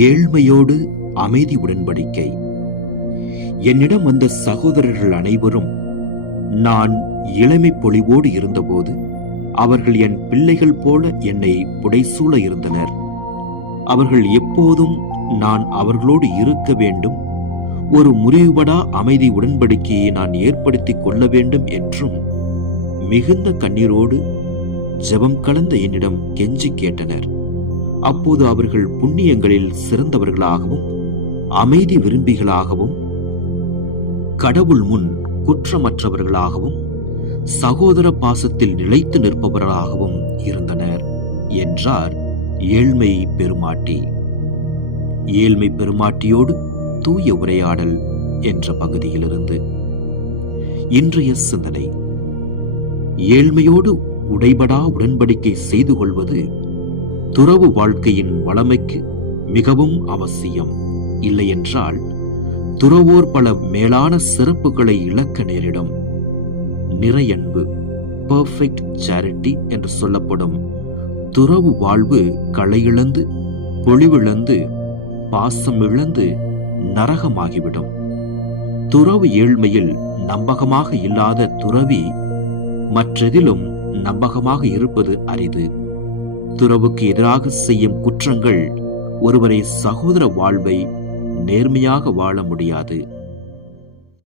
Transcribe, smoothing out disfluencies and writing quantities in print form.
ஏழ்மையோடு அமைதி உடன்படிக்கை. என்னிடம் வந்த சகோதரர்கள் அனைவரும் நான் இளமை பொலிவோடு இருந்தபோது அவர்கள் என் பிள்ளைகள் போல என்னை புடைசூழ இருந்தனர். அவர்கள் எப்போதும் நான் அவர்களோடு இருக்க வேண்டும், ஒரு முறிவுபடா அமைதி உடன்படிக்கையை நான் ஏற்படுத்திக் கொள்ள வேண்டும் என்றும் மிகுந்த கண்ணீரோடு ஜெபம் கலந்த என்னிடம் கெஞ்சி கேட்டனர். அப்போது அவர்கள் புண்ணியங்களில் சிறந்தவர்களாகவும் அமைதி விரும்பிகளாகவும் கடவுள் முன் குற்றமற்றவர்களாகவும் சகோதர பாசத்தில் நிலைத்து நிற்பவர்களாகவும் இருந்தனர் என்றார் ஏழ்மை பெருமாட்டி. ஏழ்மை பெருமாட்டியோடு தூய உரையாடல் என்ற பகுதியிலிருந்து இன்றைய சிந்தனை. ஏழ்மையோடு உடைபடா உடன்படிக்கை செய்து கொள்வது துறவு வாழ்க்கையின் வளமைக்கு மிகவும் அவசியம். இல்லையென்றால் துறவோர் பல மேலான சிறப்புகளை இழக்க நேரிடும். நிறையன்பு, பெர்ஃபெக்ட் சேரிட்டி என்று சொல்லப்படும் துறவு வாழ்வு களையிழந்து, பொலிவிழந்து, பாசம் இழந்து நரகமாகிவிடும். துறவு ஏழ்மையில் நம்பகமாக இல்லாத துறவி மற்றெதிலும் நம்பகமாக இருப்பது அரிது. துறவுக்கு எதிராக செய்யும் குற்றங்கள் ஒருவரை சகோதர வாழ்வை நேர்மையாக வாழ முடியாது.